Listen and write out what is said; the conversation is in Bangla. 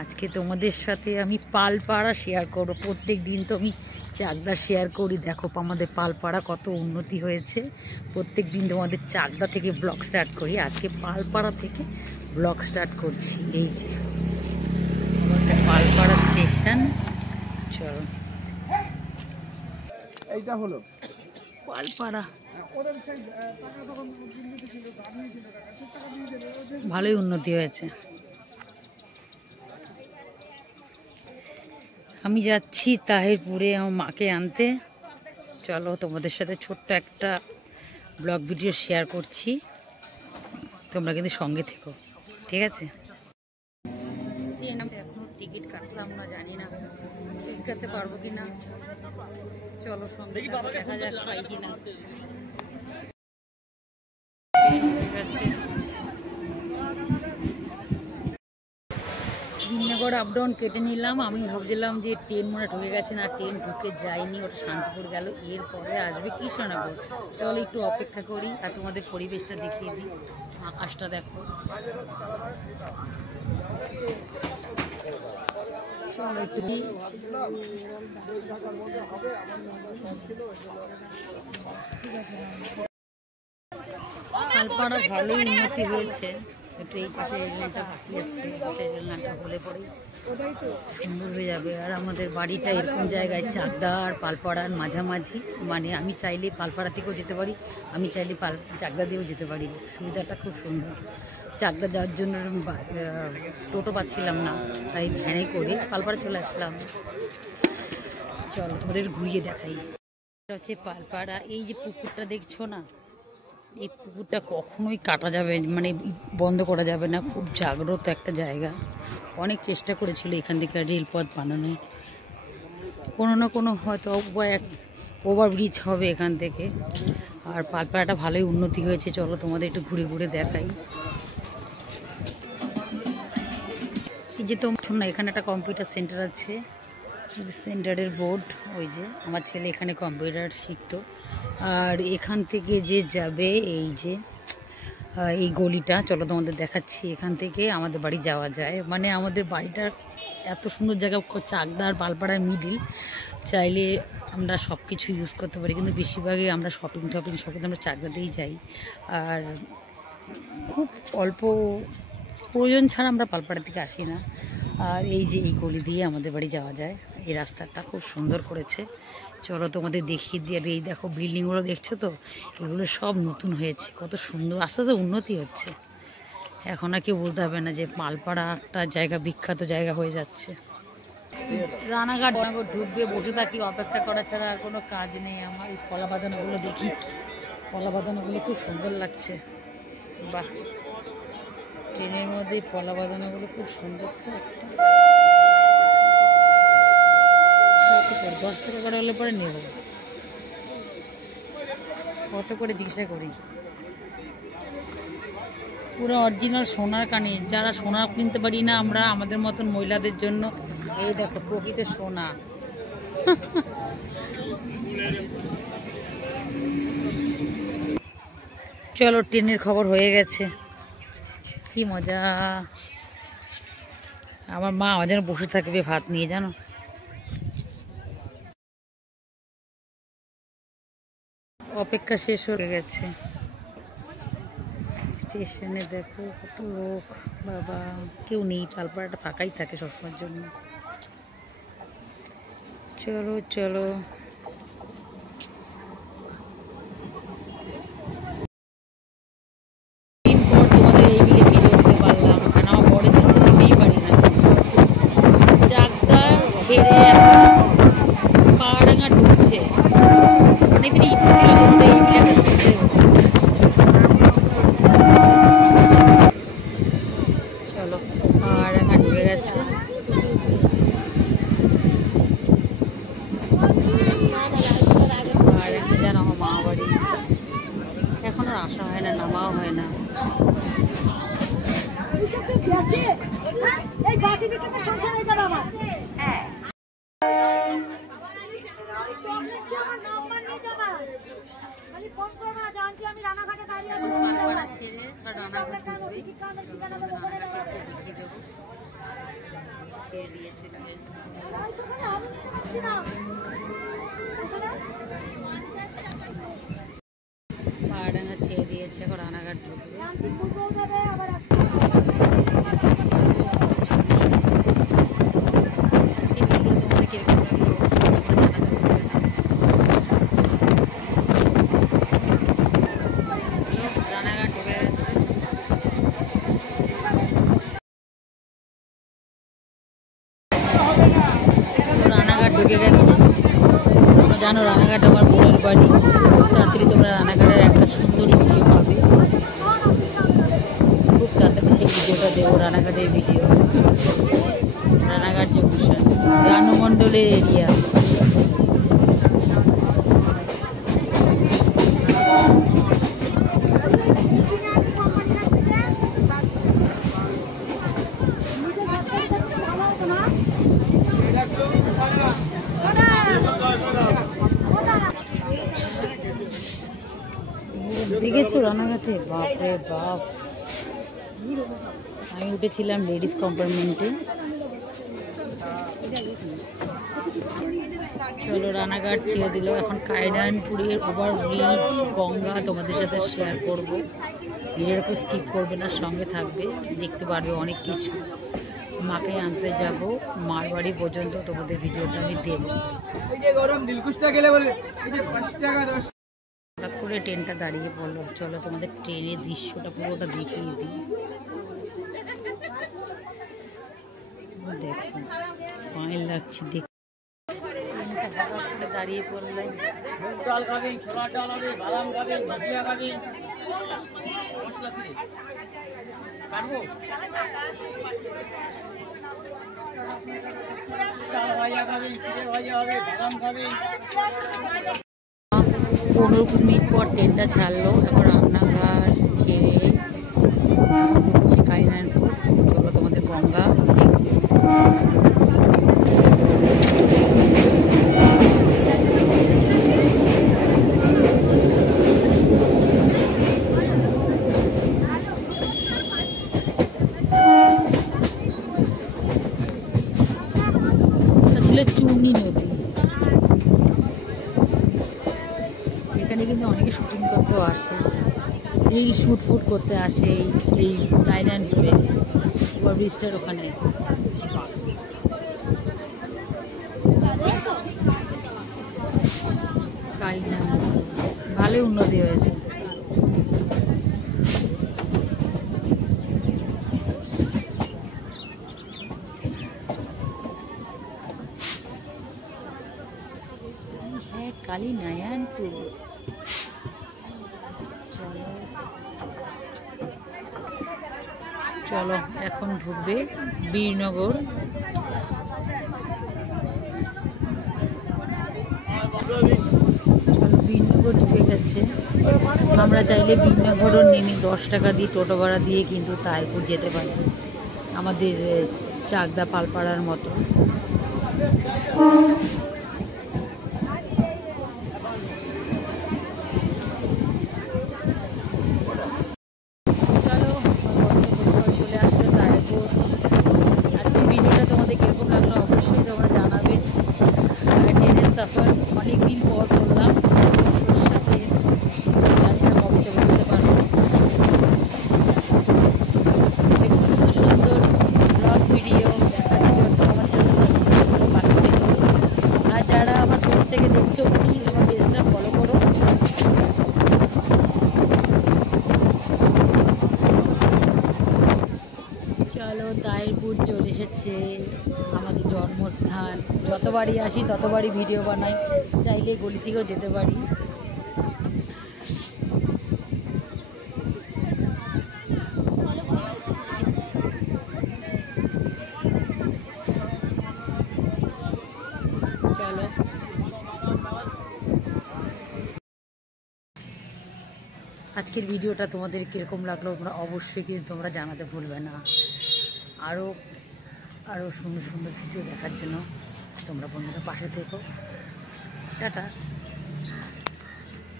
আজকে তোমাদের সাথে আমি পালপাড়া শেয়ার করবো। প্রত্যেক দিন তো আমি চাকদা শেয়ার করি। দেখো আমাদের পালপাড়া কত উন্নতি হয়েছে। প্রত্যেক দিন তোমাদের চাকদা থেকে ব্লগ স্টার্ট করি, আজকে পালপাড়া থেকে ব্লগ স্টার্ট করছি। এই যে পালপাড়া স্টেশন, চলো এইটা হলো পালপাড়া। ভালোই উন্নতি হয়েছে। আমি যাচ্ছি তাহিরপুরে আমার মাকে আনতে। চলো তোমাদের সাথে ছোট্ট একটা ব্লগ ভিডিও শেয়ার করছি, তোমরা কিন্তু সঙ্গে থেকো, ঠিক আছে? এখনো টিকিট কাটলাম না, জানি না টিকিট কাটতে পারবো কিনা। চলো সঙ্গে দেখা যাক পাই কিনা। বিন্যাগড় আপ ডাউন কেটে নিলাম। আমি ভাবছিলাম যে ট্রেন মনে ঢুকে গেছে, না ট্রেন ঢুকে যায়নি, ওটা শান্তিপুর গেল, এরপরে আসবে কৃষ্ণনগর। চলো একটু অপেক্ষা করি আর তোমাদের পরিবেশটা দেখিয়ে দিই। আকাশটা দেখো, চলো একটু পালপাড়া ভালোই উন্নতি হয়েছে। একটু এই পাশে রেলটা বাকি আছে, রেলটা হলে পরে সুন্দর হয়ে যাবে। আর আমাদের বাড়িটা এরকম জায়গায় চাকদা আর পালপাড়ার মাঝামাঝি, মানে আমি চাইলে পালপাড়া থেকেও যেতে পারি, আমি চাইলে চাকদা দিয়েও যেতে পারি। সুবিধাটা খুব সুন্দর। চাকদা যাওয়ার জন্য টোটো পাচ্ছিলাম না, তাই ভ্যানে করে পালপাড়া চলে আসলাম। চলো তোমাদের ঘুরিয়ে দেখাই। এটা হচ্ছে পালপাড়া। এই যে পুকুরটা দেখছো না, এই পুকুরটা কখনোই কাটা যাবে, মানে বন্ধ করা যাবে না। খুব জাগ্রত একটা জায়গা। অনেক চেষ্টা করেছিল এখান থেকে রেলপথ বানানো, কোনো না কোনো হয়তো ওভারব্রিজ হবে এখান থেকে। আর পালপাড়াটা ভালোই উন্নতি হয়েছে। চলো তোমাদের একটু ঘুরে ঘুরে দেখাই। এই যে তোমার না, এখানে একটা কম্পিউটার সেন্টার আছে, সেন্টারের বোর্ড। ওই যে আমার ছেলে এখানে কম্পিউটার শিখতো। আর এখান থেকে যে যাবে এই যে এই গলিটা, চলো তোমাদের দেখাচ্ছি। এখান থেকে আমাদের বাড়ি যাওয়া যায়, মানে আমাদের বাড়িটা এত সুন্দর জায়গা, চাকদা আর পালপাড়ার মিডিল। চাইলে আমরা সব কিছু ইউজ করতে পারি, কিন্তু বেশিরভাগই আমরা শপিং সব কিছু আমরা চাকদাতেই যাই। আর খুব অল্প প্রয়োজন ছাড়া আমরা পালপাড়া থেকে আসি না। আর এই যে এই গলি দিয়ে আমাদের বাড়ি যাওয়া যায়। এই রাস্তাটা খুব সুন্দর করেছে, চলো তোমাদের দেখিয়ে দিয়ে। আর এই দেখো বিল্ডিংগুলো দেখছো তো, এগুলো সব নতুন হয়েছে, কত সুন্দর। আস্তে আস্তে উন্নতি হচ্ছে। এখন আর কেউ বলতে হবে না যে পালপাড়া একটা জায়গা বিখ্যাত জায়গা হয়ে যাচ্ছে। রানাঘাট ঢুকবে, বসে থাকি অপেক্ষা করা ছাড়া আর কোনো কাজ নেই আমার। এই কলা বাঁধানোগুলো দেখি, কলা বাঁধানোগুলো খুব সুন্দর লাগছে। বাহ, ট্রেনের মধ্যে কলা বাঁধানোগুলো খুব সুন্দর। তো 10 টাকা করে হলে পরে নেব। কত করে জিজ্ঞাসা করি। পুরো অরিজিনাল সোনার কানে। যারা সোনা কিনতে পারি না আমরা, আমাদের মতন মহিলাদের জন্য এই দেখো প্রকৃত সোনা। চলো ট্রেনের খবর হয়ে গেছে, কি মজা। আমার মা আমার জন্য বসে থাকবে ভাত নিয়ে, জানো। অপেক্ষা শেষ হয়ে গেছে। স্টেশনে দেখো কত লোক, বাবা কেউ নেই, পালপাড়াটা ফাঁকাই থাকে সবসময়ের জন্য। চলো চলো, দিন পর তোমাদের এই বিলে ফিরে উঠতে পারলাম, কারণ আমার বরের জন্য যেতেই পারি না। চাকদা ছেড়ে পাহাড়াঙ্গা ঢুকছে, অনেকদিন ইচ্ছে ছিল তোমাদের এই বিলে একটা ঘুরতে। চলো পাহাড়াঙ্গা ঢুকে গেছে। পাহাড়াঙ্গা যেন আমার মা বাড়ি, এখন আর আসা হয় না, নামাও হয় না। ছেড়ে রানাঘাট ঢুকবে, রানাঘাটে দেখিয়ে দেবো। ছেড়ে দিয়েছে। পাহাড়ডাঙ্গা ছেড়ে দিয়েছে, এখন রানাঘাট ঢুকবে। রানাঘাট ঢুকে গেছে। তোমরা জানো রানাঘাট আমার বোনের বাড়ি। খুব তাড়াতাড়ি তোমরা রানাঘাটের একটা সুন্দর ভিডিও পাবে, খুব তাড়াতাড়ি সেই ভিডিওটা দেবো, রানাঘাটের ভিডিও। রানাঘাট জংশন রানু মণ্ডলের এরিয়া। দেখেছো রানাঘাটে? বাপরে বাপ, আমি উঠেছিলাম লেডিস কম্পার্টমেন্টে। চলো রানাঘাট ছেড়ে দিল, এখন কায়নানপুরের ওভারব্রিজ গঙ্গা তোমাদের সাথে শেয়ার করব। ভিডিওর উপর স্কিপ করবে না, সঙ্গে থাকবে, দেখতে পারবে অনেক কিছু। মাকে আনতে যাব, মার বাড়ি পর্যন্ত তোমাদের ভিডিওটা আমি দেবো। হঠাৎ করে ট্রেনটা দাঁড়িয়ে পড়লো। চলো তোমাদের ট্রেনের দৃশ্যটা পুরোটা দেখিয়ে দিই। দেখো ফাইন লাগছে দেখ, দাঁড়িয়ে পড়লো। ডাল খাবেন, ছোলার ডাল হবে, বাদাম খাবেন, ভুজিয়া খাবেন, মশলা ছিল পারবো, চাল ভাজা খাবেন, চিড়ে ভাজা হবে, বাদাম খাবেন। 15 মিনিট পর ট্রেনটা ছাড়লো। এখন রান্নাঘাট ছেড়ে ঢুকছে কায়নানপুর। চলো তোমাদের গঙ্গা ছিল চূর্ণী নদী। এখানে কিন্তু অনেকে শুটিং করতেও আসে, রিল শুট ফুট করতে আসে এই কায়নানপুরে ওভারব্রিজটার ওখানে। ভালোই উন্নতি হয়েছে। হ্যাঁ, কালিনায়নপুর। চলো এখন ঢুকবে বীরনগর। চলো বীরনগর ঢুকে গেছে। আমরা চাইলে বীরনগরও নেমে 10 টাকা দিয়ে টোটো ভাড়া দিয়ে কিন্তু তারপুর যেতে পারি, আমাদের চাকদা পালপাড়ার মতো। সফর অনেকদিন পর করলাম, সাথে জানি না কবে চলে যেতে পারবো। সুন্দর সুন্দর ব্লগ ভিডিও দেখার জন্য আমার চ্যানেল সাবস্ক্রাইব করে পাশে থেকো। আর যারা আমার পেজ থেকে দেখছো প্লিজ আমার পেজটা ফলো করো। চলো তাইরপুর চলে এসেছে, আমাদের জন্মস্থান। যতবারই আসি ততবারই ভিডিও বানাই, চাইলে গলি থেকেও যেতে পারি। চলো আজকের ভিডিওটা তোমাদের কীরকম লাগলো তোমরা অবশ্যই কিন্তু তোমরা জানাতে ভুলবে না। আরও সুন্দর সুন্দর ভিডিও দেখার জন্য তোমরা বন্ধুরা পাশে থেকো। টাটা।